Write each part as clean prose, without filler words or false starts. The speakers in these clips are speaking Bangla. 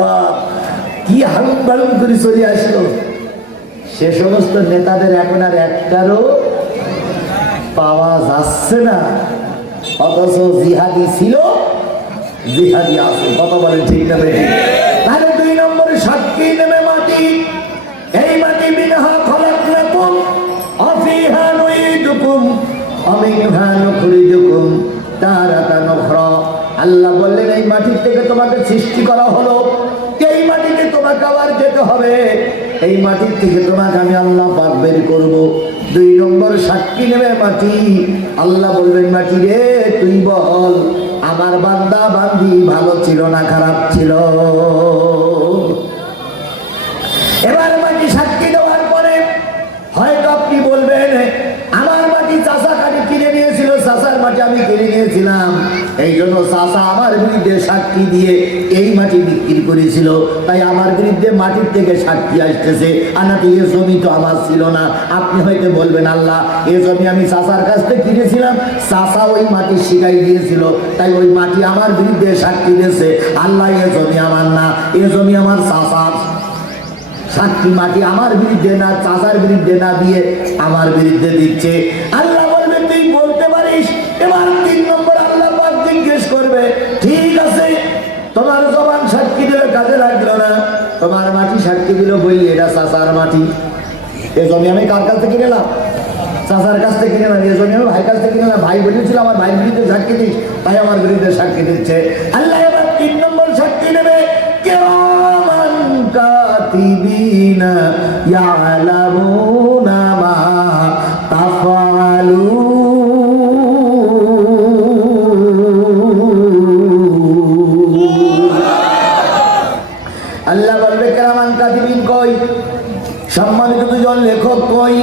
বাপ কি হালুম বালুম করে চলে আসলো। সে সমস্ত নেতাদের এখন আর একটারও পাওয়া যাচ্ছে না, অথচ জিহাদি ছিল, জিহাদি আছে। কথা বলেন ঠিক না বেশি? তাহলে 2 নম্বরে সাক্ষী নেবে মাটি। এই মাটি মিনহা খলাকনাকুম ওয়া ফিহা নুঈদুকুম ওয়া মিনহা নুখরিজুকুম তারাতান উখরা। আল্লাহ বললেন এই মাটির থেকে তোমাকে সৃষ্টি করা হলো, এই মাটিতে তোমাকে আবার যেতে হবে, এই মাটির থেকে তোমাকে আমি আল্লাহ পাক বের করব। 2 নম্বর সাক্ষী নেবে মাটি। আল্লাহ বলবেন মাটি রে তুই বল আমার বান্দা বান্দি ভালো ছিল না খারাপ ছিল। এবার মাটি সাক্ষী দেওয়ার পরে হয়তো আপনি বলবেন আমার মাটি চাষা কাটি কিনে নিয়েছিল, চাষার মাটি আমি কিনে নিয়েছিলাম, এই জন্য চাষা আমার বিরুদ্ধে সাক্ষী দিয়ে এই মাটি বিক্রি করেছিল, তাই আমার বিরুদ্ধে মাটির থেকে সাক্ষী আসতেছে। আনাতে এ জমি তো আমার ছিল না। আপনি হয়তো বলবেন আল্লাহ এ জমি আমি চাষার কাছ থেকে কিনেছিলাম, চাষা ওই মাটি শিখাই দিয়েছিল, তাই ওই মাটি আমার বিরুদ্ধে সাক্ষী দিয়েছে। আল্লাহ এ জমি আমার না, এ জমি আমার চাষার। সাক্ষী মাটি আমার বিরুদ্ধে না, চাষার বিরুদ্ধে না দিয়ে আমার বিরুদ্ধে দিচ্ছে। আল্লাহ বলবেন তুই বলতে পারিস। এবার 3 নম্বর আল্লাহ পাক জিজ্ঞেস করবে ঠিক আছে তোমার জবান সাক্ষী দিলে কাজে লাগলো না, তোমার মাটি সাক্ষী দিল বই এটা চাষার মাটি, এ জমি আমি কার কাছ থেকে নিলাম? চাষার কাছ থেকে নিলাম। এ জমি আমি ভাইয়ের কাছ থেকে নিলাম, ভাই বলেছিল আমার ভাইয়ের বিরুদ্ধে সাক্ষী দিস, তাই আমার বিরুদ্ধে সাক্ষী দিচ্ছে। আল্লাহ এবার 3 নম্বর সাক্ষী নেবে কিরামান কাতিবিনা ইয়ালামুনা মা তাফআলুন। আল্লাহ বলবে কিরামান কাতিবিন কই? সম্মানিত 2 জন লেখক কই?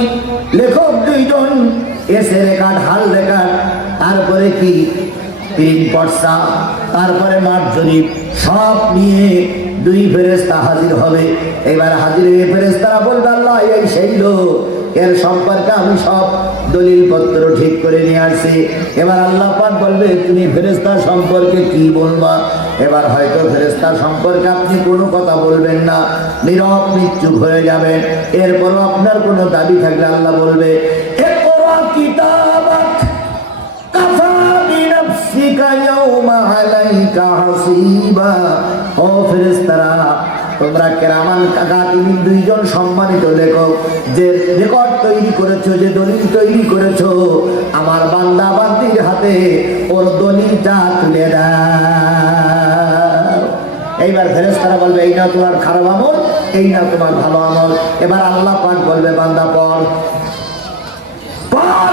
লেখক 2 জন, এসে রেখাট হাল রেখাট, তারপরে কি প্রিন্ট পর্সা, তারপরে মার্জনী সব নিয়ে 2 ফেরেশতা হাজির হবে। এবার হাজির হয়ে ফেরেশতারা বলবে আল্লাহ এই সেই লোক, এর সম্পর্কে আমি সব দলিল পত্র ঠিক করে নিয়ে আসছি। এবার আল্লাহ পাক বলবে তুমি ফেরেশতা সম্পর্কে কি বলবা? এবার হয়তো ফেরেশতা সম্পর্কে আপনি কোনো কথা বলবেন না, নীরব নিশ্চুপ হয়ে যাবেন। এরপরও আপনার কোনো দাবি থাকলে আল্লাহ বলবে ইকরা কিতাবাক কাফা বিনাফসিকা ইয়াওমা আলাইকা হাসিবা। ও ফেরেশতারা তোমরা কিরামান কাতিবিন 2 জন সম্মানিত লেখক যে রেকর্ড তৈরি করেছো, যে দলিল তৈরি করেছো, আমার বান্দা বান্দির হাতে ওর দলিলটা তুলে দাও। এইবার ফেরেশতারা বলবে এই না তোমার খারাপ আমল, এই না তোমার ভালো আমল। এবার আল্লাহ পাক বলবে বান্দা পড়, পড়,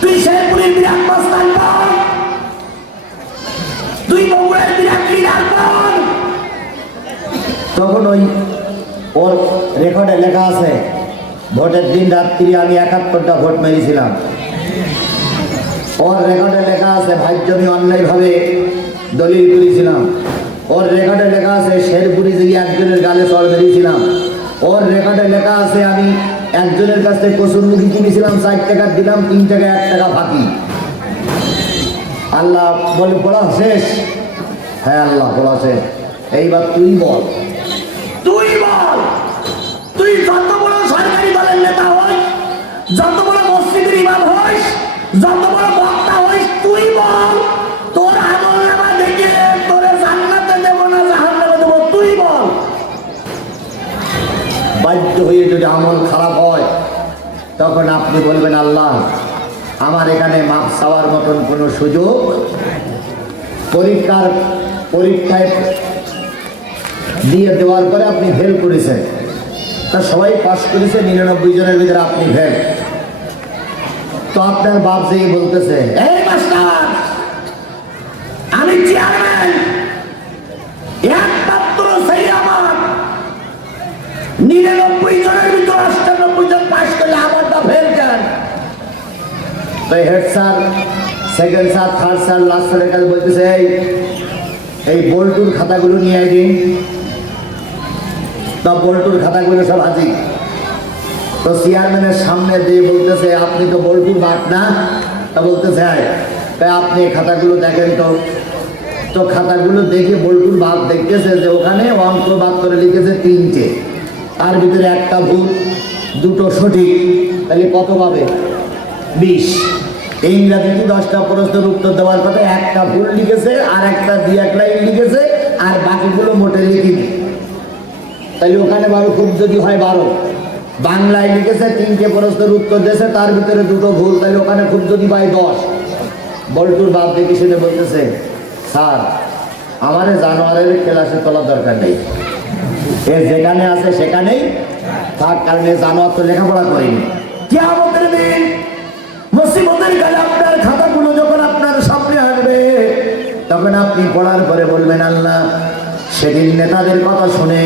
তুই শেরপুরের বিরাট মাস্তান পড়, তুই বগুড়ার বিরাট লিডার পড়। তখন ওর রেকর্ডে লেখা আছে ভোটের দিন রাত্রি আমি 71টা ভোট মেরেছিলাম। ওর রেকর্ডে লেখা আছে ভাইয়ের জমি অন্যায়ভাবে দলিল করেছিলাম। ওর রেকর্ডে লেখা আছে শেরপুরে যে একজনের গালে চড় মেরেছিলাম। ওর রেকর্ডে লেখা আছে আমি একজনের কাছ থেকে কসুরমুখী কিনেছিলাম, 4 টাকা দিলাম, 3 টাকা 1 টাকা ফাঁকি। আল্লাহ বলে পড়া শেষ? হ্যাঁ আল্লাহ পড়া শেষ। এইবার তুই বল, তুই বল, তুই যত বড় সরকারি দলের নেতা হইস, যত বড় মসজিদের ইমাম হইস, যত বড় বক্তা হইস, তুই বল তোর আমলনামা দেখে তোরে জান্নাতে দেব না জাহান্নামে দেব, তুই বল। বাধ্য হয়ে যদি আমল খারাপ হয় তখন আপনি বলবেন আল্লাহ আমার এখানে মাপ চাওয়ার মতন কোনো সুযোগ। পরীক্ষায় দিয়ে দেওয়ার পরে আপনি ফেল করেছেন, তা সবাই পাস করেছে, 99 জনের ভিতরে আপনি ফেল। তো আপনার বাপ যে বলতেছে এই মাস্টার আমি চেয়ারম্যান, একমাত্র সেই আমার 99 জনের ভিতরে 98 জন পাস করলে আমারটা ফেল কেন? তাই head sir, second sir, third sir, last স্যারের কাছে বলতেছে এই বল্টুর খাতাগুলো নিয়ে দিন। তা বল্টুর খাতাগুলো সব হাজির। তো চেয়ারম্যানের সামনে দিয়ে বলতেছে আপনি তো বল্টুর বাপ না? তা বলতেছে তাই আপনি খাতাগুলো দেখেন তো। তো তো খাতাগুলো দেখে বল্টুর বাপ দেখতেছে যে ওখানে অঙ্ক বাদ করে লিখেছে 3টে, তার ভিতরে একটা ভুল, 2টো সঠিক, তাহলে কত পাবে? 20। ইংরাজিতে 10টা প্রশ্নের উত্তর দেওয়ার কথা, একটা ভুল লিখেছে আর একটা দিয়ে এক লাইন লিখেছে আর বাকিগুলো মোটে লিখিনি, তাহলে ওখানে 12 খুব যদি হয় 12। বাংলায় লিখেছে 3টে প্রশ্নের উত্তর দিয়েছে, তার ভিতরে 2টো ভুল, তাহলে ওখানে খুব যদি পায় 10। বল্টুর বাপ দেখে শুনে বলতেছে, স্যার আমার জানোয়ারের ক্লাসে তোলার দরকার নেই, এ যেখানে আছে সেখানেই থাক, কারণ জানোয়ার তো লেখাপড়া করেনি। কিয়ামতের দিন মুসিবতের কালে আপনার খাতাগুলো যখন আপনার সামনে আসবে, তখন আপনি পড়ার পরে বলবেন, আল্লাহ সেদিন নেতাদের কথা শুনে,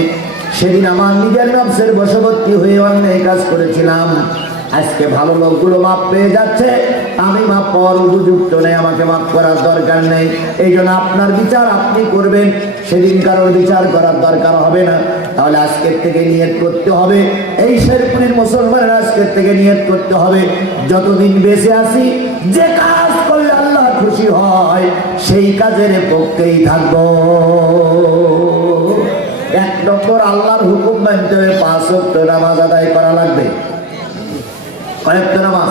সেদিন আমার নিজের নফসের বশবর্তী হয়ে অন্যায় কাজ করেছিলাম, আজকে ভালো লোকগুলো মাপ পেয়ে যাচ্ছে, আমি মাপ পাওয়ার উপযুক্ত নেই, আমাকে মাপ করার দরকার নেই। এই জন্য আপনার বিচার আপনি করবেন, সেদিন কারোর বিচার করার দরকার হবে না। তাহলে আজকের থেকে নিয়ত করতে হবে, এই শেরপুরের মুসলমানের আজকের থেকে নিয়ত করতে হবে, যতদিন বেঁচে আছি যে কাজ করলে আল্লাহ খুশি হয় সেই কাজের পক্ষেই থাকবো। 1 নম্বর আল্লাহর হুকুম মানতে হবে, 5 ওয়াক্ত নামাজ আদায় করা লাগবে। কয়েকটা নামাজ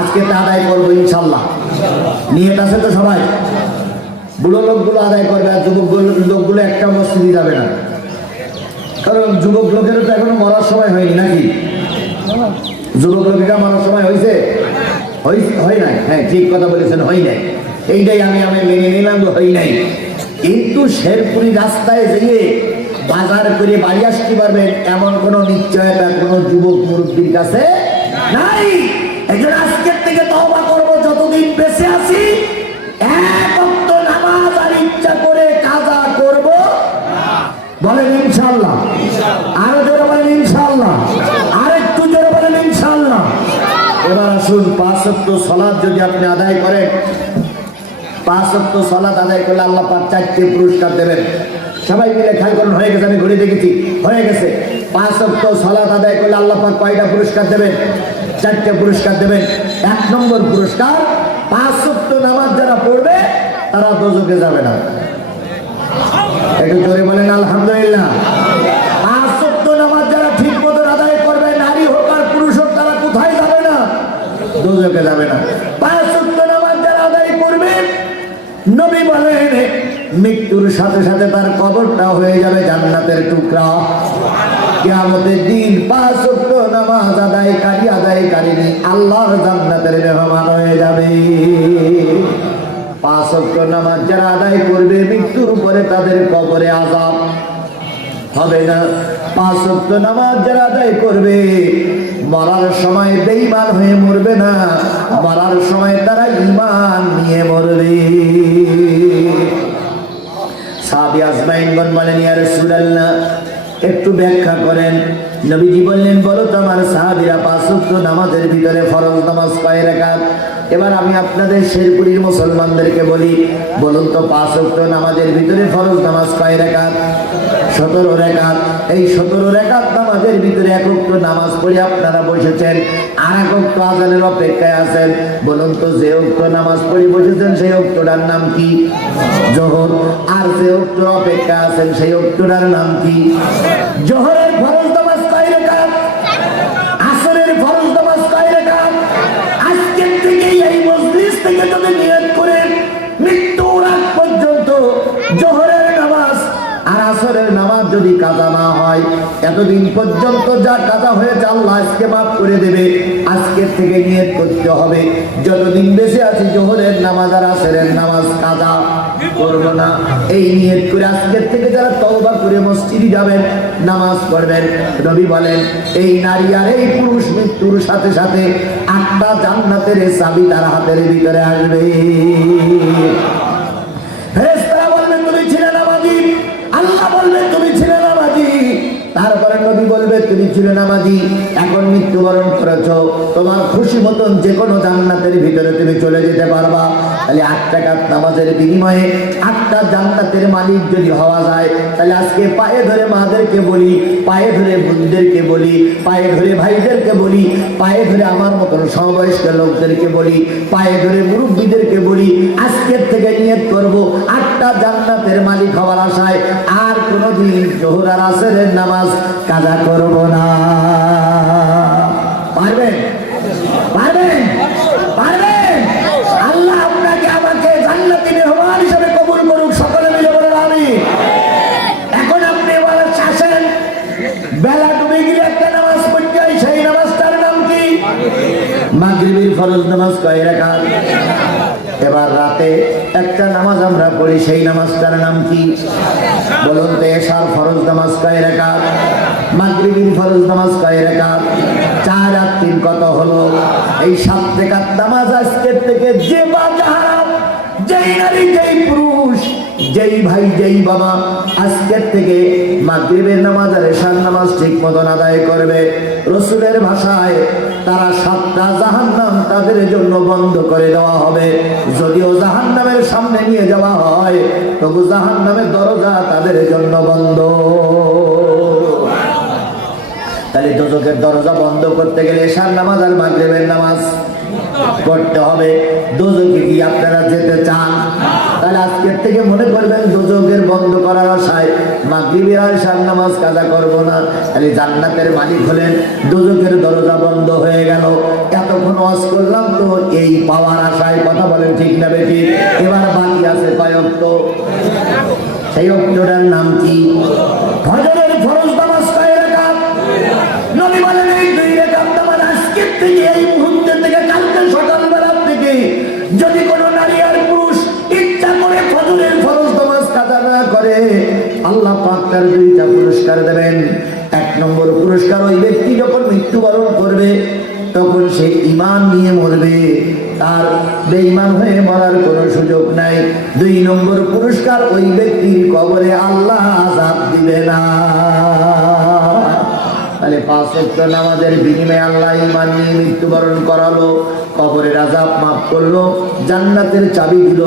আজকে তা আদায় করবো ইনশাল্লাহ, নিয়ত আছে তো সবাই? বুড়ো লোকগুলো আদায় করবে আর যুবক লোকগুলো একটা মসজিদে যাবে না, কারণ যুবক লোকেরও তো এখনো মরার সময় হয়নি নাকি? যুবক লোকেরা মরার সময় হয়েছে? হয় নাই? হ্যাঁ ঠিক কথা বলেছেন, হয় নাই। এইটাই আমি মেনে নিলাম যে হয় নাই, কিন্তু শেরপুরি রাস্তায় যেয়ে বাজার করে বাড়ি আসতে পারবেন এমন কোনো নিশ্চয়তা কোনো যুবক মুরব্বীর কাছে নাই। একজন আজকের থেকে তওবা করব, যতদিন বেঁচে আছি 1 ওয়াক্ত নামাজ আর ইচ্ছা করে কাজা করব, বলেন ইনশাআল্লাহ। আরো জোরে বলেন ইনশাআল্লাহ, আরেকটু জোরে বলেন ইনশাআল্লাহ। এবার আসুন, 5 ওয়াক্ত সালাত যদি আপনি আদায় করেন, 5 ওয়াক্ত সালাত আদায় করলে আল্লাহ পাক 4টে পুরস্কার দেবেন। সবাই মিলে খেয়াল করুন, হয়ে গেছে, আমি ঘুরে দেখেছি, হয়ে গেছে। 5 ওয়াক্ত সালাত আদায় করলে আল্লাহ পাক কয়টা পুরস্কার দেবেন? 4টে পুরস্কার দেবেন। 1 নম্বর পুরস্কার, 5 ওয়াক্ত নামাজ যারা পড়বে তারা দোজখে যাবে না। একটু জোরে বলেন আলহামদুলিল্লাহ। 5 ওয়াক্ত নামাজ যারা ঠিক মতো আদায় করবে, নারী হোক আর পুরুষ হোক, তারা কোথায় যাবে না? দোজখে যাবে না। 5 ওয়াক্ত নামাজ যারা আদায় করবে, নবী বলেন মৃত্যুর সাথে সাথে তার কবরটা হয়ে যাবে জান্নাতের টুকরা। কিয়ামতের দিন 5 ওয়াক্ত নামাজ আদায়কারী আল্লাহর জান্নাতের মেহমান হয়ে যাবে। 5 ওয়াক্ত নামাজ যারা আদায় করবে, মৃত্যুর পরে তাদের কবরে আযাব হবে না। 5 ওয়াক্ত নামাজ যারা আদায় করবে, মরার সময় বেঈমান হয়ে মরবে না, মরার সময় তারা ঈমান নিয়ে মরবে। সাহাবী আজমাইনগণ বলেন, ইয়া রাসূলুল্লাহ একটু ব্যাখ্যা করেন। নবীজি বললেন, বলো তো আমার সাহাবীরা 5 ওয়াক্ত নামাজের ভিতরে ফরজ নামাজ কয় রাকাত? এবার আমি আপনাদের শেরপুরীর মুসলমানদেরকে বলি, বলুন তো 5 ওয়াক্ত নামাজের ভিতরে ফরজ নামাজ কয় রাকাত? 17 রাকাত। এই 17 রাকাত নামাজের ভিতরে 1 ওয়াক্ত নামাজ পড়ে আপনারা বসেছেন, আর 1 ওয়াক্ত আযানের অপেক্ষায় আছেন। বলুন তো যে ওয়াক্ত নামাজ পড়ে বসেছেন সেই ওয়াক্তটার নাম কি? যোহর। আর যে ওয়াক্ত অপেক্ষা আছেন সেই ওয়াক্তটার নাম কি? যোহরের ফরজ নামাজ কয় রাকাত? আসরের ফরজ নামাজ কয় রাকাত? আজকের থেকে এই মজলিস থেকে যদি নিয়ত করেন মৃত্যুর আগ পর্যন্ত যোহরের নামাজ আর আসরের নামাজ যদি কাজা না হয়, এতদিন পর্যন্ত যা কাজা হয়েছে আল্লাহ আজকে মাফ করে দেবে। আজকের থেকে নিয়ত করতে হবে, যতদিন বেঁচে আছি যোহরের নামাজ আর আসরের নামাজ কাজা করব না। এই নিয়ত করে আজকের থেকে যারা তওবা করে মসজিদে যাবেন, নামাজ পড়বেন, নবী বলেন এই নারী আর এই পুরুষ মৃত্যুর সাথে সাথে 8টা জান্নাতের চাবি তার হাতের ভিতরে আসবে। ফেরেশতারা বলবেন তুমি ছিলে নামাজি, আল্লাহ বলবেন তুমি ছিলে নামাজি, তারপরে নবী বলবে তুমি তুমি ছিলে নামাজি, এখন মৃত্যুবরণ করেছো, তোমার খুশি মতন যে কোনো জান্নাতের ভিতরে তুমি চলে যেতে পারবা। তাহলে 8 রাকাত নামাজের বিনিময়ে 8টা জান্নাতের মালিক যদি হওয়া যায়, তাহলে আজকে পায়ে ধরে মাদেরকে বলি, পায়ে ধরে বোনদেরকে বলি, পায়ে ধরে ভাইদেরকে বলি, পায়ে ধরে আমার মতন সমবয়স্ক লোকদেরকে বলি, পায়ে ধরে মুরব্বীদেরকে বলি, আজকের থেকে নিয়ত করব 8টা জান্নাতের মালিক হওয়ার আশায় আর কোনোদিন জোহর আর আসরের নামাজ কাজা করব না। পারবেন? পারবেন? পারবেন? আল্লাহ আপনাকে আমাকে জান্নাতি মেহমান হিসেবে কবুল করুক। সকলে মিলে বলেন আমিন। এখন আপনি এবার আসেন, বেলা ডুবে গেলে একটা নামাজ পড়তে হয়, সেই নামাজটার নাম কি? মাগরিবের ফরজ নামাজ কয় রাকাত? এবার রাতে একটা নামাজ আমরা পড়ি, সেই নামাজটার নাম কি? বলুন তো। এশার ফরজ নামাজ কয় রাকাত? মাগরিবের ফরজ নামাজ কয় রাকাত? 4 আর 3 কত হলো? এই 7 রাকাত নামাজ আজকের থেকে যে বাজার, যেই নারী, যেই পুরুষ, যেই ভাই, যেই বাবা আজকের থেকে মাগরিবের নামাজ আর এশার নামাজ ঠিক মতন আদায় করবে, রসুলের ভাষায় তারা 7টা জাহান্নাম তাদের জন্য বন্ধ করে দেওয়া হবে। যদিও জাহান্নামের সামনে নিয়ে যাওয়া হয়, তবু জাহান্নামের দরজা তাদের জন্য বন্ধ। তাহলে দোজখের দরজা বন্ধ করতে গেলে এশার নামাজ আর মাগরিবের নামাজ করতে হবে। দোজখে কি আপনারা যেতে চান? তাহলে আজকের থেকে মনে করবেন দোজখের বন্ধ করার আশায় মাগরিবের আর এশার নামাজ কাজা করব না। তাহলে জান্নাতের মালিক হলেন, দোজখের দরজা বন্ধ হয়ে গেল। এতক্ষণ ওয়াজ করলাম তো এই পাওয়ার আশায়, কথা বলেন ঠিক না বেটি? এবার বাকি আছে কয় ওয়াক্ত? সেই ওয়াক্তটার নাম কি? ফজরের ফরজ নামাজ কয় রাকাত? নবী বলেন এই 2 রাকাত নামাজ আজকের থেকে, এই মুহূর্তে থেকে, কালকে সকালবেলা থেকে যদি কোনো নারী আর পুরুষ ইচ্ছা করে ফজরের ফরজ নামাজ কাজা না করে, আল্লাহ পাক তার 2টা পুরস্কার দেবেন। 1 নম্বর পুরস্কার, ওই ব্যক্তি যখন মৃত্যুবরণ করবে তখন সে ঈমান নিয়ে মরবে, তার বেঈমান হয়ে মরার কোনো সুযোগ নাই। 2 নম্বর পুরস্কার, ওই ব্যক্তির কবরে আল্লাহ আযাব দিবে না। তাহলে 5 ওয়াক্ত নামাজের বিনিময়ে আল্লাহ ঈমান নিয়ে মৃত্যুবরণ করালো, কবরের আযাব মাফ করলো, জান্নাতের চাবি দিল,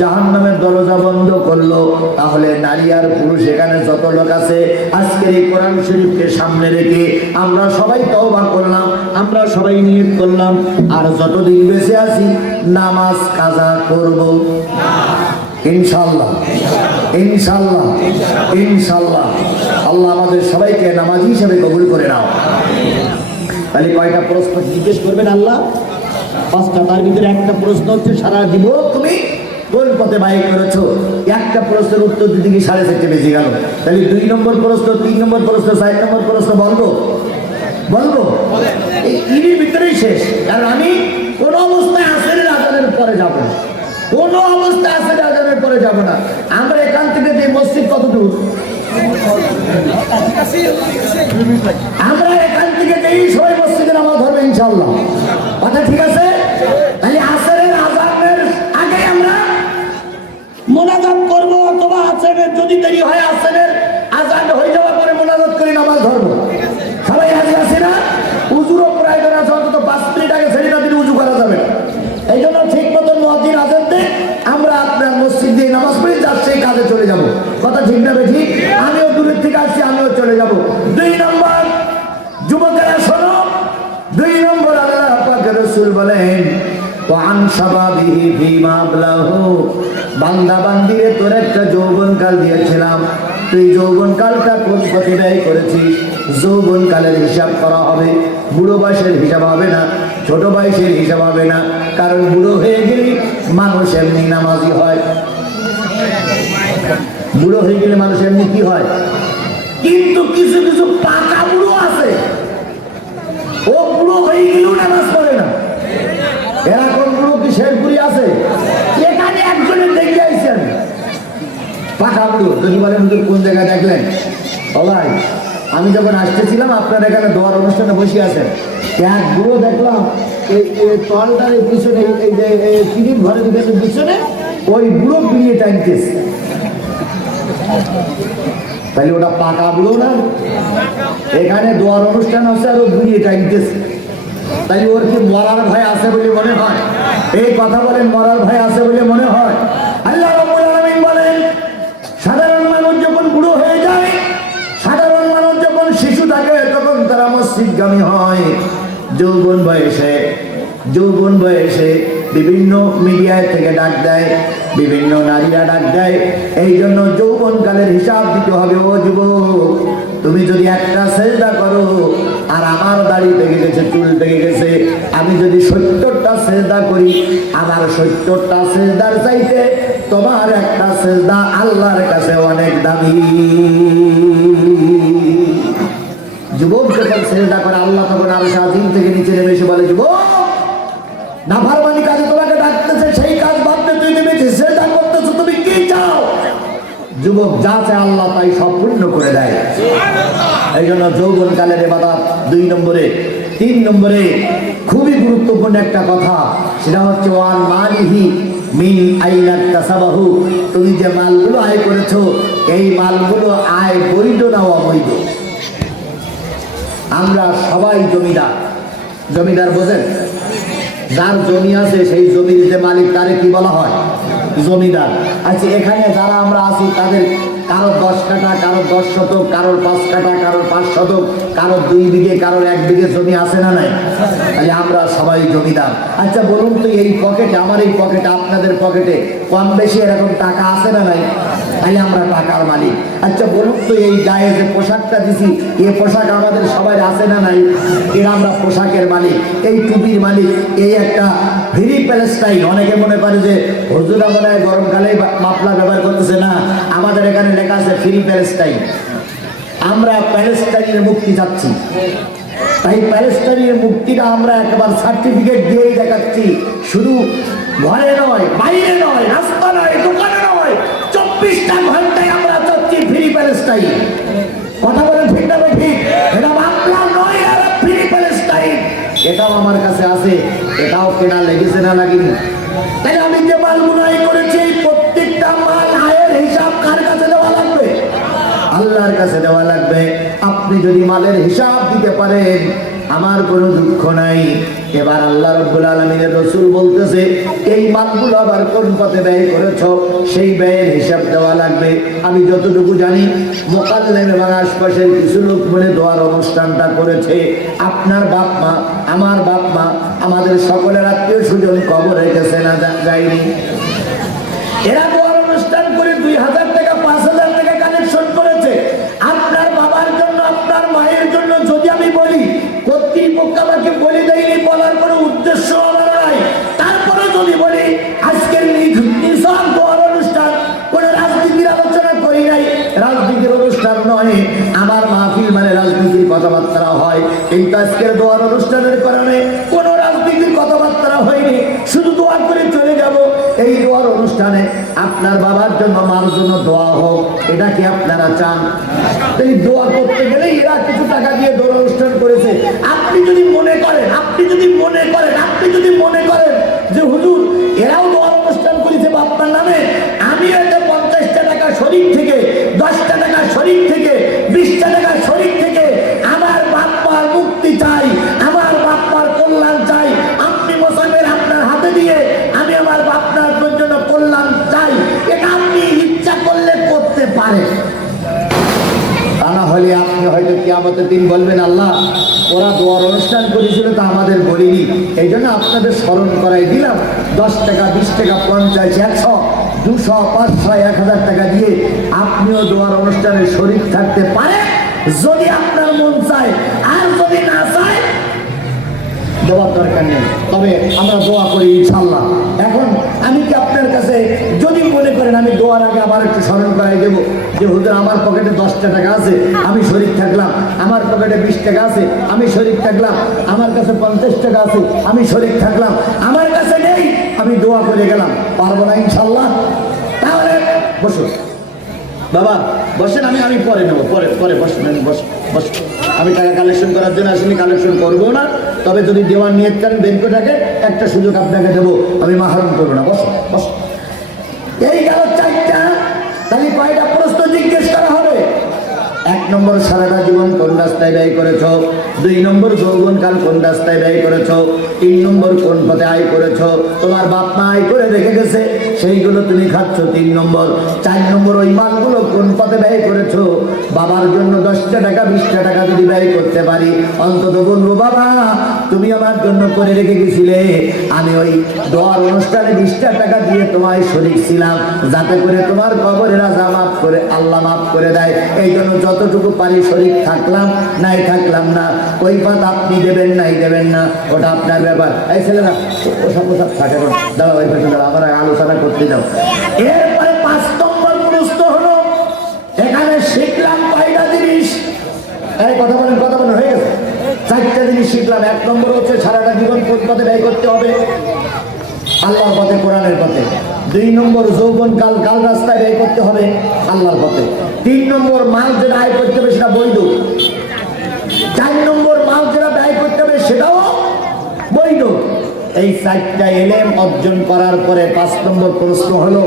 জাহান্নামের দরজা বন্ধ করলো। তাহলে নারী আর পুরুষ এখানে যত লোক আছে, আজকের এই কোরআন শরীফকে সামনে রেখে আমরা সবাই তওবা করলাম, আমরা সবাই নিয়ত করলাম, আর যতদিন বেঁচে আছি নামাজ কাজা করব ইনশাআল্লাহ, ইনশাআল্লাহ, ইনশাআল্লাহ। আল্লাহ আমাদের সবাইকে নামাজি হিসেবে কবুল করে নাও। তাহলে কয়টা প্রশ্ন জিজ্ঞেস করবেন আল্লাহ? 5টা। তার ভিতরে একটা প্রশ্ন হচ্ছে, সারা জীবন তুমি কোন পথে বাইক করেছো? একটা প্রশ্নের উত্তর দিতে গিয়ে 4:30 বেজে গেল। তাহলে 2 নম্বর প্রশ্ন, 3 নম্বর প্রশ্ন, 4 নম্বর প্রশ্ন বলবো? বলবো? এর ভিতরেই শেষ। কারণ আমি কোন অবস্থায় আসরের আজানের পরে যাব না, কোন অবস্থায় আসরের আজানের পরে যাব না। আমরা এখান থেকে যে মসজিদ কত দূর? আমরা এখান থেকে যেই সবাই মসজিদে নামাজ ধরবে ইনশাআল্লাহ। কথা ঠিক আছে? তাহলে আসরের আজানের আগে আমরা মোনাজাত করব, অথবা আসরের যদি দেরি হয় আসরের আজান হয়ে যাওয়ার পরে মোনাজাত করে নামাজ ধরবো। সবাই রাজি আছে না? উজুরও প্রয়োজন আছে, অন্তত 5 মিনিট আগে ফেরি না দিলে উজু করা যাবে না। এই জন্য ঠিক মতন মুয়াজ্জিন আজান দেয়, আমরা আপনার মসজিদ দিয়ে নামাজ পড়ে যার সেই কাজে চলে যাব। কথা ঠিক না বেঠি? আমিও দূরের থেকে আসছি, আমিও চলে যাব। 2 নম্বর, যুবকেরা শোনো, 2 নম্বর আল্লাহ পাকের রাসূল বলেন, ওয়ান শাবাবিহি ফিমা আবলাহু, বান্দা বান্দিরে তোর একটা যৌবনকাল দিয়েছিলাম, তুই যৌবনকালটা কোন পথে ব্যয় করেছিস? যৌবনকালের হিসাব করা হবে, বুড়ো বয়সের হিসাব হবে না, ছোট বয়সের হিসাব হবে না। কারণ বুড়ো হয়ে গেলে মানুষ এমনি নামাজি হয়, বুড়ো হয়ে গেলে মানুষ এমনি কি হয়। কিন্তু কিছু কিছু পাকা বুড়ো আছে, ও বুড়ো হয়ে গেলেও নামাজ পড়ে না। এরকম বুড়ো কি শেরপুরি আছে? এখানে একজনের দেখে আইছি আমি, পাকা বুড়ো। যদি বলেন কোন জায়গায় দেখলেন? ভাই, আমি যখন আসতেছিলাম আপনার এখানে দোয়ার অনুষ্ঠানে বসে আছেন, এক বুড়ো দেখলাম এই তলটার পিছনে, এই যে তিরির ঘরের পিছনে ওই বুড়ো পিড়িয়ে টানতেছে। তাহলে ওটা পাকা বুড়ো না? এখানে দোয়ার অনুষ্ঠান হচ্ছে আর ও ঘুরিয়ে টাইমতেছে, তাই ওর কি মরার ভয় আছে বলে মনে হয়? এই কথা বলেন, মরার ভয় আছে বলে মনে হয়? আল্লাহ রাব্বুল আলামিন বলেন, সাধারণ মানুষ যখন বুড়ো হয়ে যায়, সাধারণ মানুষ যখন শিশু থাকে, তখন তারা মসজিদগামী হয়। যৌবন বয়সে বিভিন্ন মিডিয়ায় থেকে ডাক দেয়, বিভিন্ন নারীরা ডাক দেয়। এই জন্য যৌবনকালের হিসাব দিতে হবে। ও যুবক, তুমি যদি একটা সেজদা করো, আর আমার দাড়ি পেকে গেছে, চুল পেকে গেছে, আমি যদি 70টা সেজদা করি, আমার 70টা সেজদার চাইতে তোমার একটা সেজদা আল্লাহর কাছে অনেক দামি। যুবক যখন সেজদা করে, আল্লাহ তখন আরশ আজিম থেকে নিচে নেমে এসে বলে, যুবক, নাফরমানি কাজে তোমাকে ডাকতেছে, সেই কাজ ভাবতে তুই নেমেছিস, সেজদা করতেছো, তুমি কি চাও? যুবক যা চায় আল্লাহ তাই সব পূর্ণ করে দেয়। এই জন্য যৌবনকালের ইবাদত 2 নম্বরে। 3 নম্বরে খুবই গুরুত্বপূর্ণ একটা কথা, সেটা হচ্ছে ওয়ান মালিহি মিন আইনা কাসাবাহু। তুমি যে মালগুলো আয় করেছো, এই মালগুলো আয় বৈধ না অবৈধ? আমরা সবাই জমিদার বোঝেন? যার জমি আছে সেই জমির যে মালিক, তারে কি বলা হয়? জমিদার। আচ্ছা, এখানে যারা আমরা আছি তাদের কারো 10 কাঠা, কারো 10 শতক, কারোর 5 কাঠা, কারোর 5 শতক, কারোর 2 বিঘে, কারোর 1 বিঘে জমি আছে না নাই? তাহলে আমরা সবাই জমিদার। আচ্ছা বলুন তো, এই পকেটে, আমার এই পকেটে, আপনাদের পকেটে কম বেশি এরকম টাকা আছে না নাই? তাই আমরা টাকার মালিক। আচ্ছা বলুন তো, এই গায়ে যে পোশাকটা দিছি, এই পোশাক আমাদের সবাই আছে না নাই? এরা আমরা পোশাকের মালিক, এই টুপির মালিক, এই একটা ফ্রি প্যালেস্টাইন। অনেকে মনে করে যে হুজুরা মনে হয় গরমকালে মাফলা ব্যবহার করতেছে, না, আমাদের এখানে লেখা আছে ফ্রি প্যালেস্টাইন। আমরা প্যালেস্টাইনের মুক্তি চাচ্ছি, তাই প্যালেস্টাইনের মুক্তিটা আমরা একবার সার্টিফিকেট দিয়েই দেখাচ্ছি। শুধু ঘরে নয়, বাইরে নয়, রাস্তা নয়, দোকানে নয়, 24টা ঘন্টায় আমরা চাচ্ছি ফ্রি প্যালেস্টাইন। কথা বলেন ঠিক না ঠিক? এটা বাংলা নয়, এটা ফ্রি প্যালেস্টাইন। এটাও আমার কাছে আছে, এটাও কেনা লেগেছে না লাগেনি? তাই আমি যে মালগুলো আয় করেছি, প্রত্যেকটা মাল আয়ের হিসাব কার কাছে দেওয়া লাগবে? আল্লাহর কাছে দেওয়া লাগবে। আপনি যদি মালের হিসাব দিতে পারেন, আমার কোনো দুঃখ নাই। এবার আল্লাহ রাব্বুল আলামিনের রাসূল বলতেছে, এই মালগুলো আবার কোন পথে ব্যয় করেছো, সেই ব্যয়ের হিসাব দেওয়া লাগবে। আমি যতটুকু জানি, মোকাল্লেম এবং আশপাশের কিছু লোক মিলে দোয়ার অনুষ্ঠানটা করেছে। আপনার বাপ মা, আমার বাপ মা, আমাদের সকলের আত্মীয় স্বজন কবরে গেছে না যায়নি? এরা দোয়ার অনুষ্ঠান করে 2000 টাকা, 5000 টাকা কালেকশন করেছে। আপনার বাবার জন্য, আপনার মায়ের জন্য যদি আমি বলি, কর্তৃপক্ষ আমাকে বলে দেয়নি, বলার কোনো উদ্দেশ্য আমার নাই। তারপরে যদি বলি, আজকের নিছক দোয়ার অনুষ্ঠান, কোনো রাজনীতির আলোচনা করি নাই, রাজনীতির অনুষ্ঠান নয়। আমার মাহফিল মানে রাজনীতির কথাবার্তা হয়, কিন্তু আজকের দোয়ার অনুষ্ঠানের কারণে কোনো রাজনীতির কথাবার্তা হয়নি, শুধু দোয়া করে চলে যাব। এই দোয়ার অনুষ্ঠানে আপনার বাবার জন্য, মার জন্য দোয়া হোক, এটা কি আপনারা চান? এই দোয়া করতে গেলে এরা কিছু টাকা দিয়ে দোয়ার অনুষ্ঠান করেছে। আপনি যদি মনে করেন, যে হুজুর এরাও দোয়ার অনুষ্ঠান করেছে আপনার নামে, আমি একটা 50টা টাকা শরীর থেকে, 10টা টাকা শরীর থেকে, 20টা টাকা শরীর থেকে আমার বাপ্পার মুক্তি চাই, আমার বাপ্পার কল্যাণ চাই, আপনি মোসামের আপনার হাতে দিয়ে আমি আমার বাপ্পার জন্য কল্যাণ চাই, এটা আপনি ইচ্ছা করলে করতে পারেন। তা না হলে আপনি হয়তো কিয়ামতের দিন বলবেন, আল্লাহ ওরা দোয়ার অনুষ্ঠান করেছিল তা আমাদের বলিনি, এই জন্য আপনাদের স্মরণ করাই দিলাম। 10 টাকা, 20 টাকা, 50, 100, 200, 500, 1000 টাকা দিয়ে আপনিও দোয়ার অনুষ্ঠানে শরীক থাকতে পারেন যদি আপনার মন চায়। আর যদি না চায়, দোয়ার দরকার নেই। তবে আমরা দোয়া করি ইনশাআল্লাহ। এখন আমি কি আপনার কাছে, যদি মনে করেন, আমি দোয়ার আগে আবার একটু স্মরণ করাই দেবো যে হুজুর আমার পকেটে 10টা টাকা আছে, আমি শরীক থাকলাম, আমার পকেটে 20 টাকা আছে, আমি শরীক থাকলাম, আমার কাছে 50 টাকা আছে, আমি শরীক থাকলাম, আমার কাছে নেই, আমি দোয়া করে গেলাম, পারবো না ইনশাআল্লাহ? তাহলে বসুন বাবা, বসেন, আমি পরে নেবো, পরে বসেন, বসুন। আমি টাকা কালেকশন করার জন্য আসিনি, কালেকশন করবো না। তবে যদি দেওয়ার নিয়ত করেন, ব্যাংকে থাকে, একটা সুযোগ আপনাকে দেবো, আমি মাহরুম করবো না। বসো। এই গেল 4টা। তাহলে কয়টা প্রশ্ন জিজ্ঞেস করা হবে? 1 নম্বর সারাটা জীবন কোন রাস্তায় ব্যয় করেছো, 2 নম্বর যৌবনকাল কোন রাস্তায় ব্যয় করেছো, 3 নম্বর কোন পথে আয় করেছো, তোমার বাপ মা আয় করে রেখে গেছে সেইগুলো তুমি খাচ্ছ 3 নম্বর, 4 নম্বর ওই মালগুলো কোন পথে ব্যয় করেছো। বাবার জন্য 10টা টাকা 20টা টাকা যদি ব্যয় করতে পারি অন্তত বলবো বাবা তুমি আমার জন্য করে রেখে গেছিলে, আমি ওই দোয়ার অনুষ্ঠানে 20টা টাকা দিয়ে তোমায় শরীক ছিলাম যাতে করে তোমার কবরের আযাব মাফ করে আল্লাহ মাফ করে দেয়। এই জন্য যতটুকু পারি শরীক থাকলাম নাই থাকলাম না, ওই পাত আপনি দেবেন নাই দেবেন না ওটা আপনার ব্যাপার। এই ছেলেরা ওসব ওসব থাকে না, দাঁড়া ওই পাশে দাঁড়া, আমরা আলোচনা করতে যাও। এরপরে 5 নম্বর প্রশ্ন হলো এখানে শিখলাম কয়টা জিনিস? এই কথা বলেন হয়ে গেছে। 4টা জিনিস শিখলাম। 1 নম্বর হচ্ছে সারাটা জীবন কোন পথে ব্যয় করতে হবে, আল্লাহর পথে কোরআনের পথে। 2 নম্বর যৌবনকাল কাল রাস্তায় ব্যয় করতে হবে আল্লাহর পথে। 3 নম্বর মাল যেটা আয় করতে হবে সেটা বৈধ। 4 নম্বর মাল যেটা ব্যয় করতে হবে সেটাও বৈধ। এই 4টা ইলম অর্জন করার পরে 5 নম্বর প্রশ্ন হলো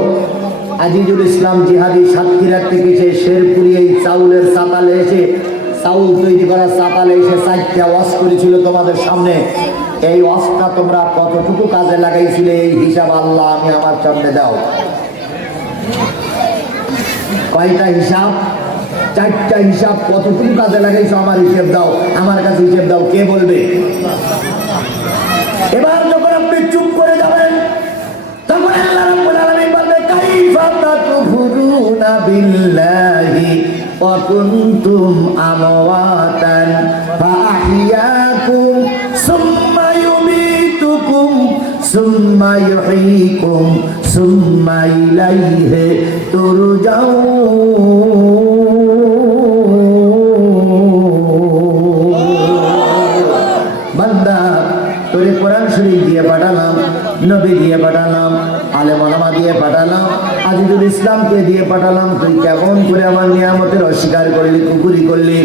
আজিজুল ইসলাম জিহাদি সাতক্ষীরা থেকে সে শেরপুরি এই চাউলের চাতালে এসে চাউল তৈরি করা চাতালে এসে 4টা ওয়াজ করেছিল তোমাদের সামনে। এই ওয়াজটা তোমরা কতটুকু কাজে লাগাইছিলে এই হিসাব আল্লাহ আমি আমার সামনে দাও। কয়টা হিসাব? 4টা হিসাব কতটুকু কাজে লাগাইছো আমার হিসাব দাও, আমার কাছে হিসাব দাও। কে বলবে? এবার যখন আপনি চুপ করে যাবেন তখন আল্লাহ রাব্বুল আলামিন বলবে কাইফা তাকফুরুনা বিল্লাহি ওয়া কুনতুম আমওয়াতান ফাআহইয়াকুম সুম্মা ইউমীতুকুম সুম্মা ইউহয়ীকুম সুম্মা ইলাইহি তুরজাউন। বান্দা তোরে কোরআন শরীফ দিয়ে পাঠালাম, নবী দিয়ে পাঠালাম, আলেম ওলামা দিয়ে পাঠালাম, আজিজুল ইসলামকে দিয়ে পাঠালাম, তুই কেমন করে আমার নিয়ামতের অস্বীকার করলি, কুকুরি করলি?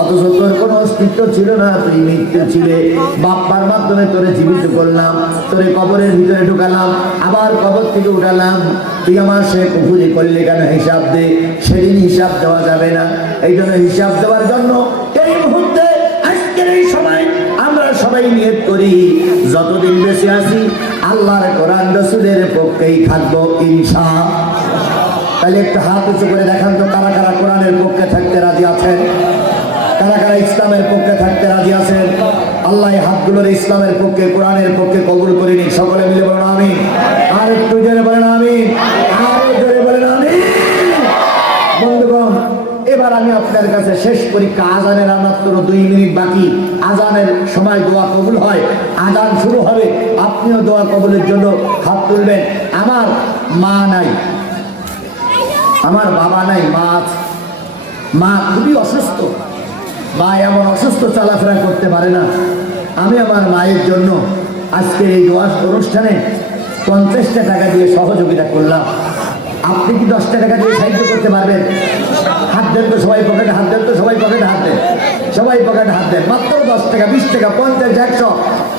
অথচ তোর কোনো অস্তিত্ব ছিল না, তুই মৃত্যু ছিলে। বাপ্পার মাধ্যমে তোরে জীবিত করলাম, তোরে কবরের ভিতরে ঢুকালাম, আবার কবর থেকে উঠালাম, তুই আমার সে কুকুরি করলি কেন? হিসাব দে। সেদিন হিসাব দেওয়া যাবে না। এই জন্য হিসাব দেওয়ার জন্য এই মুহূর্তে আজকের এই সময় আমরা সবাই নিয়ত করি যতদিন বেঁচে আছি আল্লাহর কোরআন রাসূলের পক্ষেই থাকবো ইনশাআল্লাহ। তাহলে একটু হাত উঁচু করে দেখান তো কারা কারা কোরআনের পক্ষে থাকতে রাজি আছেন, কারা কারা ইসলামের পক্ষে থাকতে রাজি আছেন। আল্লাহ এই হাতগুলোর ইসলামের পক্ষে কোরআনের পক্ষে কবুল করে নিন। সকলে মিলে বলেন আমিন। আর একটু জোরে বলেন আমিন, আরো জোরে বলেন আমিন। বন্ধুগণ এবার আমি আপনার কাছে শেষ পরীক্ষা, আজানের আর মাত্র 2 মিনিট বাকি। আজানের সময় দোয়া কবুল হয়, আজান শুরু হবে, আপনিও দোয়া কবুলের জন্য হাত তুলবেন। আমার মা নাই, আমার বাবা নাই, মা আছে। মা খুবই অসুস্থ, মা এমন অসুস্থ চলাফেরা করতে পারে না। আমি আমার মায়ের জন্য আজকের এই দোয়া অনুষ্ঠানে 50টা টাকা দিয়ে সহযোগিতা করলাম। আপনি কি 10টা টাকা দিয়ে সাহায্য করতে পারবেন? হাত দেন তো সবাই, পকেটে হাত দেন তো সবাই, পকেটে হাত দেন সবাই, পকেটে হাত দেন। মাত্র 10 টাকা, 20 টাকা, 50, 100।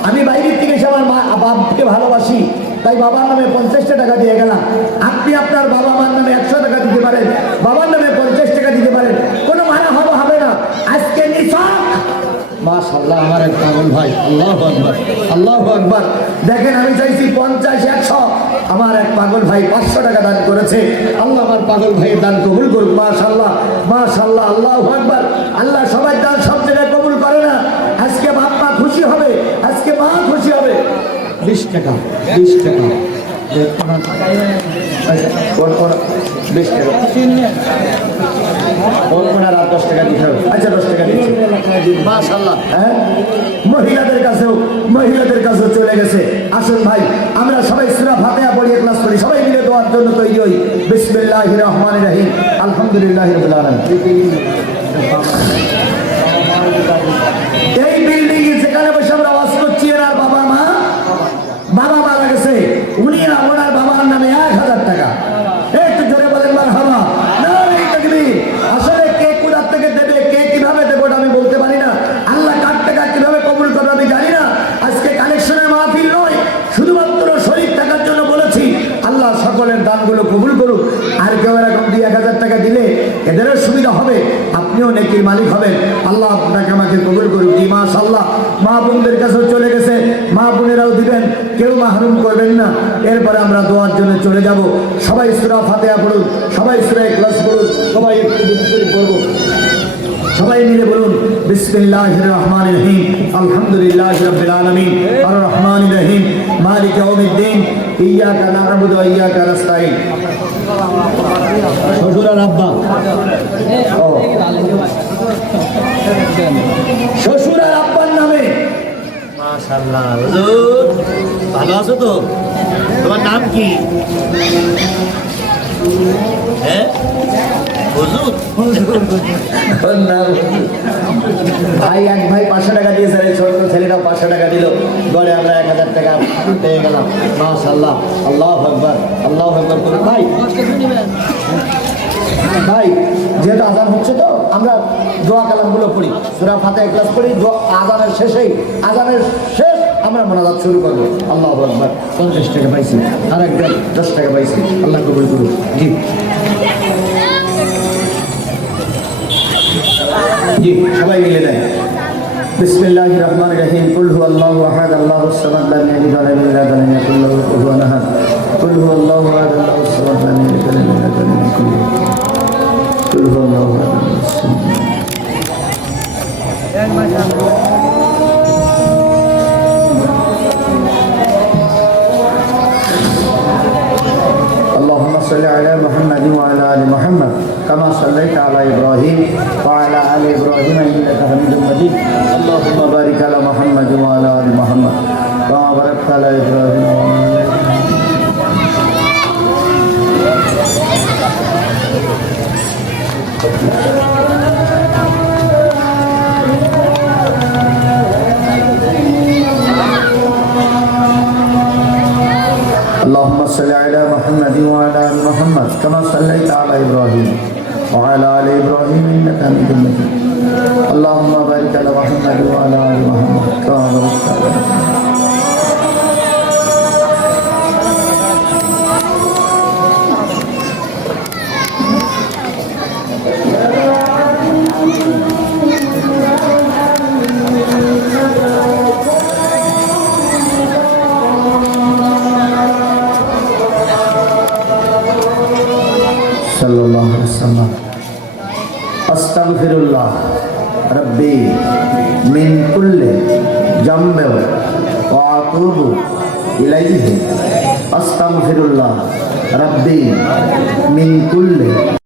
আমি বাইরের থেকে এসে আমার মা বাপকে ভালোবাসি তাই বাবার নামে 50টা টাকা দিয়ে গেলাম। আপনি আপনার বাবা মার নামে 100 টাকা দিতে পারেন, বাবার নামে 50 টাকা দিতে পারেন, কোনো মানা হবে না। আজকে নিছক মাশাআল্লাহ আমার এক পাগল ভাই, আল্লাহু আকবার, আল্লাহু আকবার। দেখেন আমি চাইছি 50, 100, আমার এক পাগল ভাই 500 টাকা দান করেছে। আল্লাহ আমার পাগল ভাইয়ের দান কবুল করুক। মাশাআল্লাহ, মাশাআল্লাহ, আল্লাহু আকবার। আল্লাহ সবাই দান সব জায়গায় কবুল করে না। আজকে বাপ মা খুশি হবে, আজকে মা খুশি হবে। 20 টাকা, 20 টাকা, 20 টাকা, ওনার আর 10 টাকা দিতে হবে। আচ্ছা 10 টাকা দিচ্ছি। মাশাআল্লাহ। হ্যাঁ, মহিলাদের কাছেও চলে গেছে। আসুন ভাই আমরা সবাই সূরা ফাতিহা পড়ি, ইখলাস করি, সবাই মিলে দোয়ার জন্য তৈরি হই। বিসমিল্লাহির রহমানির রহিম, আলহামদুলিল্লাহি রাব্বিল আলামিন। এই বিল্ডিং এ যেখানে বসে আমরা ওয়াজ করছি এর বাবা মারা গেছে, উনি ওনার বাবার নামে 1000 টাকা। একটু জোরে বলেন মারহাবা, নারে তাকবীর। আসলে কে কোথা থেকে দেবে, কে কিভাবে দেবে ওটা আমি বলতে পারি না। আল্লাহ কার টাকা কিভাবে কবুল করবে আমি জানি না। আজকে কালেকশনের মাহফিল নয়, শুধুমাত্র শরীর টাকার জন্য বলেছি। আল্লাহ সকলের দানগুলো কবুল করুক। আর কেউ এরকম 2-1000 টাকা দিলে এদেরও সুবিধা হবে। আপনি আপনিও নেকির মালিক হবেন। আল্লাহ আপনাকে আমাকে কবুল করুন। জি মাশাআল্লাহ, মা বোনদের কাছেও চলে গেছে, মা বোনেরাও দিবেন, কেউ মাহরুম করবেন না। এরপরে আমরা দোয়ার জন্য চলে যাব। সবাই সূরা ফাতিহা পড়ুন, সবাই সূরা ইখলাস পড়ুন, সবাই একটু দুরূদ শরীফ পড়ব। সবাই মিলে বলুন বিসমিল্লাহির রহমানির রহিম আলহামদুলিল্লাহি রাব্বিল আলামিন আর রহমানির রহিম মালিক ইয়াউমিদ্দিন ইয়্যাকা না'বুদু ওয়া ইয়্যাকা নাস্তাঈন। শ্বশুর আর আব্বা, শ্বশুর আর আব্বার নামে। মাশাআল্লাহ, হুজুর ভালো আছো তো? তোমার নাম কি? হ্যাঁ হুজুর, ভাই এক ভাই 500 টাকা দিয়েছে, এই ছোট ছেলেটা 500 টাকা দিল, গড়ে আমরা 1000 টাকা পেয়ে গেলাম। মাশাআল্লাহ, আল্লাহু আকবার, আল্লাহু আকবার করে। ভাই ভাই যেহেতু আজান হচ্ছে তো আমরা দোয়া কালামগুলো পড়ি, সূরা ফাতিহা ইখলাস পড়ি। আজানের শেষেই, আজানের শেষ আমরা মোনাজাত শুরু করবো। আল্লাহু আকবার। 50 টাকা পাইছি, আর একজন 10 টাকা পাইছি। আল্লাহ কবুল করুন। জি জি, সবাই মিলে দেয়। বিসমিল্লাহির রহমানির রহিম কুল হুয়াল্লাহু আহাদ আল্লাহুস সামাদ লাম ইয়ালিদ ওয়া লাম ইউলাদ ওয়া লাম ইয়াকুল লাহু কুফুওয়ান আহাদ। কুল হুয়াল্লাহু আহাদ আল্লাহুস সামাদ লাম ইয়ালিদ ওয়া লাম ইউলাদ ওয়া লাম ইয়াকুল লাহু কুল হুয়াল্লাহু আহাদ আল্লাহুস Samad. اللهم صل على محمد وعلى ال محمد كما صليت على ابراهيم وعلى ال ابراهيم انك حميد مجيد. اللهم بارك على محمد وعلى ال محمد كما باركت على ابراهيم وعلى ال اللهم صل على محمد وعلى ال محمد كما صليت على ابراهيم وعلى ال ابراهيم انك حميد مجيد. اللهم بارك على محمد وعلى ال محمد كما باركت على sallallahu alaihi wasallam. Astaghfirullah Rabbi min kulli dhanbin wa atubu ilayhi. Astaghfirullah Rabbi min kulli